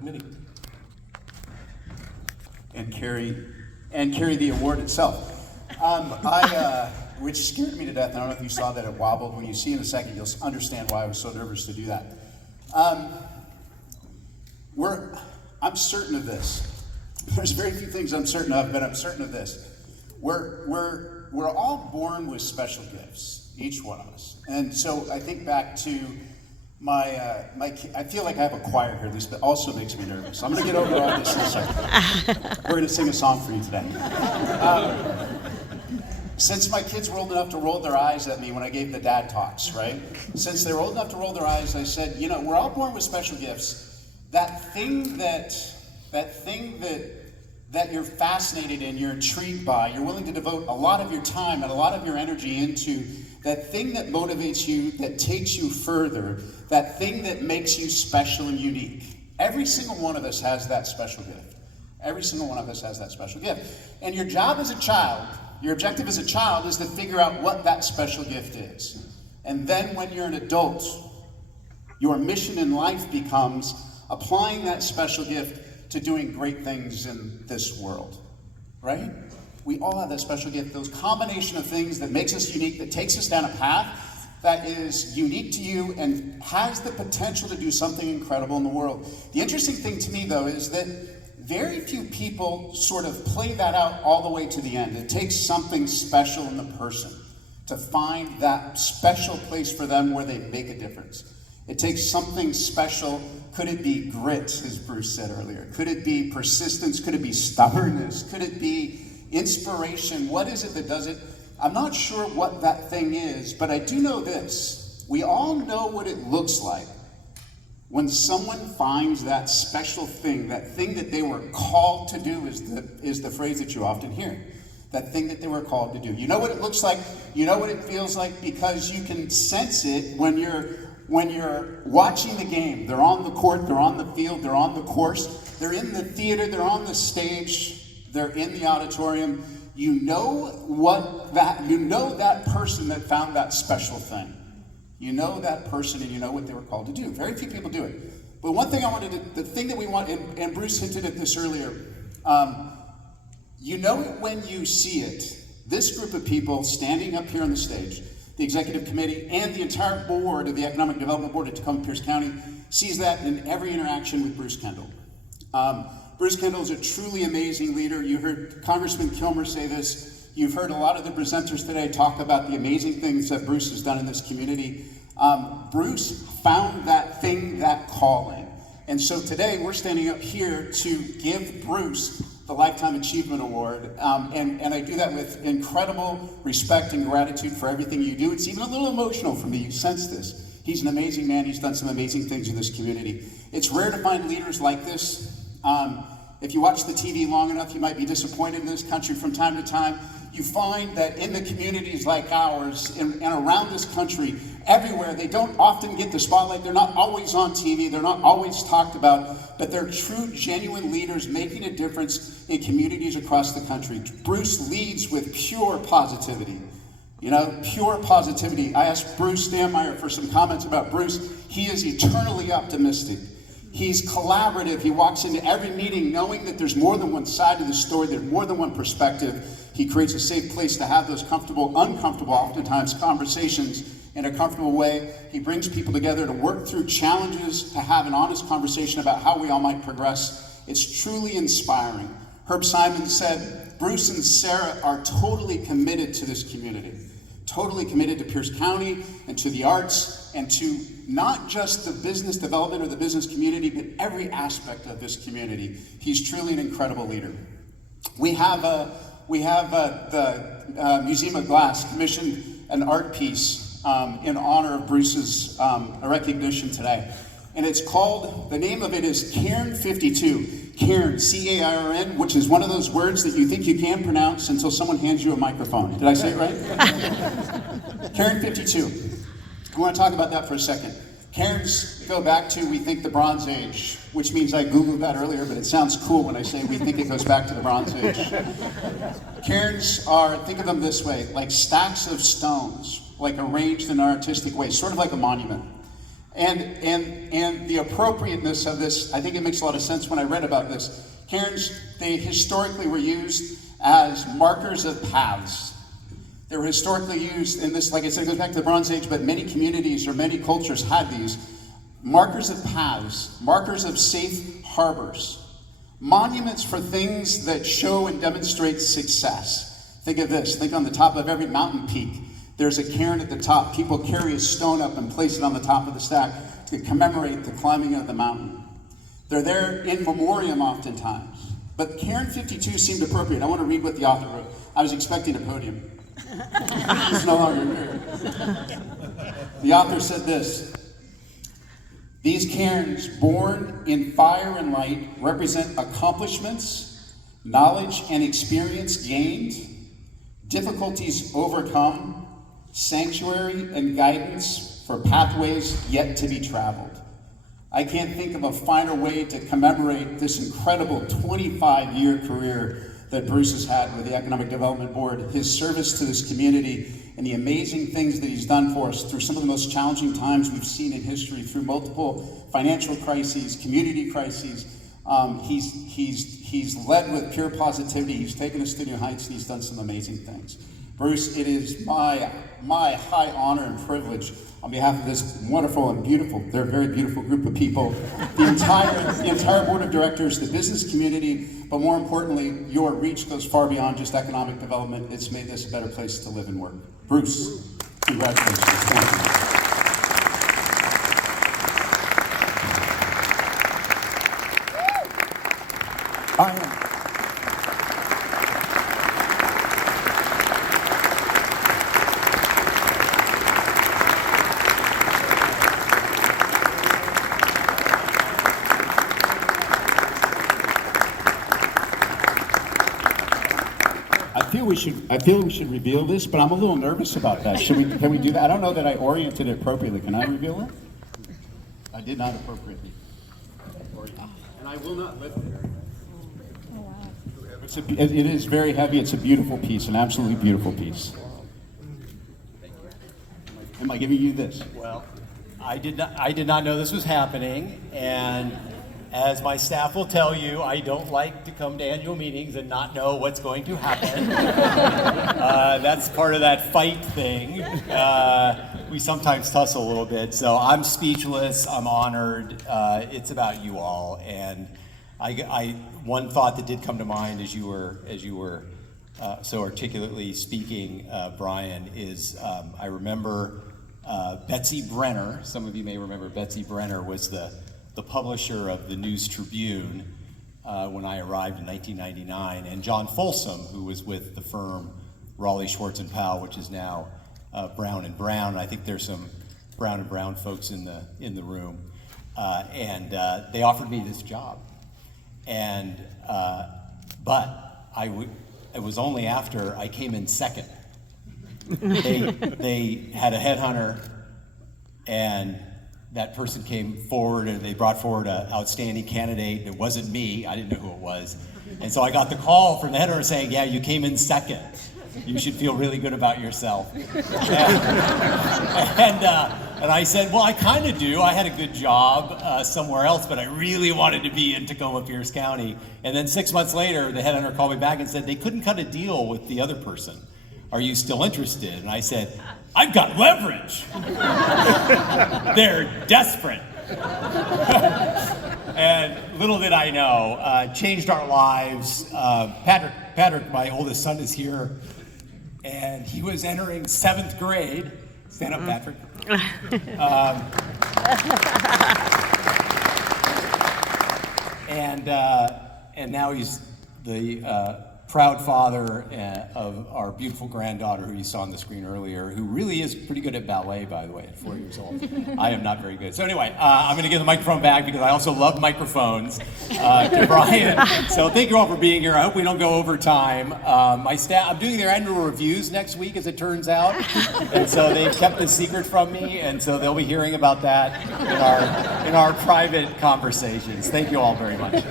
committee. And carry the award itself. Which scared me to death. I don't know if you saw that it wobbled. When you see in a second, you'll understand why I was so nervous to do that. I'm certain of this. There's very few things I'm certain of, but I'm certain of this. We're all born with special gifts, each one of us. And so I think back to I feel like I have a choir here, this also makes me nervous. I'm gonna get over all this in a second. We're gonna sing a song for you today. Since my kids were old enough to roll their eyes at me when I gave the dad talks, right? Since they were old enough to roll their eyes, I said, we're all born with special gifts. That thing that you're fascinated and you're intrigued by, you're willing to devote a lot of your time and a lot of your energy into, that thing that motivates you, that takes you further, that thing that makes you special and unique. Every single one of us has that special gift. Every single one of us has that special gift. And your job as a child, your objective as a child is to figure out what that special gift is. And then when you're an adult, your mission in life becomes applying that special gift to doing great things in this world, right? We all have that special gift, those combination of things that makes us unique, that takes us down a path that is unique to you and has the potential to do something incredible in the world. The interesting thing to me, though, is that very few people sort of play that out all the way to the end. It takes something special in the person to find that special place for them where they make a difference. It takes something special. Could it be grit, as Bruce said earlier? Could it be persistence? Could it be stubbornness? Could it be inspiration? What is it that does it? I'm not sure what that thing is, but I do know this. We all know what it looks like when someone finds that special thing, that thing that they were called to do is the phrase that you often hear. That thing that they were called to do. You know what it looks like, you know what it feels like, because you can sense it when you're watching the game. They're on the court, they're on the field, they're on the course, they're in the theater, they're on the stage, they're in the auditorium. You know that person that found that special thing. You know that person and you know what they were called to do. Very few people do it. But one thing the thing that we want, and Bruce hinted at this earlier, you know it when you see it. This group of people standing up here on the stage, the executive committee and the entire board of the Economic Development Board at Tacoma-Pierce County sees that in every interaction with Bruce Kendall. Bruce Kendall is a truly amazing leader. You heard Congressman Kilmer say this. You've heard a lot of the presenters today talk about the amazing things that Bruce has done in this community. Bruce found that thing, that calling. And so today we're standing up here to give Bruce the Lifetime Achievement Award. And I do that with incredible respect and gratitude for everything you do. It's even a little emotional for me. You sense this. He's an amazing man. He's done some amazing things in this community. It's rare to find leaders like this. If you watch the TV long enough, you might be disappointed in this country from time to time. You find that in the communities like ours and around this country, everywhere, they don't often get the spotlight. They're not always on TV. They're not always talked about, but they're true, genuine leaders making a difference in communities across the country. Bruce leads with pure positivity. Pure positivity. I asked Bruce Stanmeyer for some comments about Bruce. He is eternally optimistic. He's collaborative. He walks into every meeting knowing that there's more than one side of the story, there's more than one perspective. He creates a safe place to have those comfortable, uncomfortable, oftentimes, conversations in a comfortable way. He brings people together to work through challenges, to have an honest conversation about how we all might progress. It's truly inspiring. Herb Simon said, Bruce and Sarah are totally committed to this community, totally committed to Pierce County and to the arts and to not just the business development or the business community, but every aspect of this community. He's truly an incredible leader. We have the Museum of Glass commissioned an art piece in honor of Bruce's recognition today. And it's called, the name of it is Cairn 52. Cairn, C-A-I-R-N, which is one of those words that you think you can pronounce until someone hands you a microphone. Did I say it right? Cairn 52. I want to talk about that for a second. Cairns go back to, we think, the Bronze Age, which means I Googled that earlier, but it sounds cool when I say we think it goes back to the Bronze Age. Cairns are, think of them this way, like stacks of stones, like arranged in an artistic way, sort of like a monument. And the appropriateness of this, I think it makes a lot of sense when I read about this. Cairns, they historically were used as markers of paths. They were historically used in this, like I said, it goes back to the Bronze Age, but many communities or many cultures had these markers of paths, markers of safe harbors, monuments for things that show and demonstrate success. Think of this, think on the top of every mountain peak, there's a cairn at the top. People carry a stone up and place it on the top of the stack to commemorate the climbing of the mountain. They're there in memoriam oftentimes. But Cairn 52 seemed appropriate. I want to read what the author wrote. I was expecting a podium. It's no longer here. The author said this: these cairns, born in fire and light, represent accomplishments, knowledge and experience gained, difficulties overcome, sanctuary and guidance for pathways yet to be traveled. I can't think of a finer way to commemorate this incredible 25-year career that Bruce has had with the Economic Development Board, his service to this community, and the amazing things that he's done for us through some of the most challenging times we've seen in history, through multiple financial crises, community crises. He's led with pure positivity. He's taken us to new heights, and he's done some amazing things. Bruce, it is my high honor and privilege on behalf of this wonderful and beautiful, they're a very beautiful group of people, the entire board of directors, the business community, but more importantly, your reach goes far beyond just economic development. It's made this a better place to live and work. Bruce, congratulations. Thank you. I am. I feel we should reveal this, but I'm a little nervous about that. Can we do that? I don't know that I oriented it appropriately. Can I reveal it? I did not appropriately. And I will not lift it. It is very heavy. It's a beautiful piece, an absolutely beautiful piece. Am I giving you this? Well, I did not know this was happening, and as my staff will tell you, I don't like to come to annual meetings and not know what's going to happen. That's part of that fight thing. We sometimes tussle a little bit, so I'm speechless. I'm honored. It's about you all, and one thought that did come to mind as you were so articulately speaking, Brian, is I remember Betsy Brenner. Some of you may remember Betsy Brenner was the publisher of the News Tribune when I arrived in 1999, and John Folsom, who was with the firm Raleigh, Schwartz & Powell, which is now Brown & Brown. I think there's some Brown & Brown folks in the room, and they offered me this job, and but it was only after I came in second. They had a headhunter, and that person came forward and they brought forward an outstanding candidate. It wasn't me, I didn't know who it was. And so I got the call from the header saying, yeah, you came in second. You should feel really good about yourself. And I said, well, I kind of do. I had a good job somewhere else, but I really wanted to be in Tacoma-Pierce County. And then 6 months later, the headhunter called me back and said, they couldn't cut a deal with the other person. Are you still interested? And I said, I've got leverage. They're desperate. And little did I know, changed our lives. Patrick, my oldest son, is here, and he was entering 7th grade. Stand up, Patrick. And now he's the proud father of our beautiful granddaughter, who you saw on the screen earlier, who really is pretty good at ballet, by the way, at 4 years old. I am not very good. So anyway, I'm going to give the microphone back because I also love microphones to Brian. So thank you all for being here. I hope we don't go over time. My staff, I'm doing their annual reviews next week, as it turns out, and so they've kept the secret from me, and so they'll be hearing about that in our private conversations. Thank you all very much.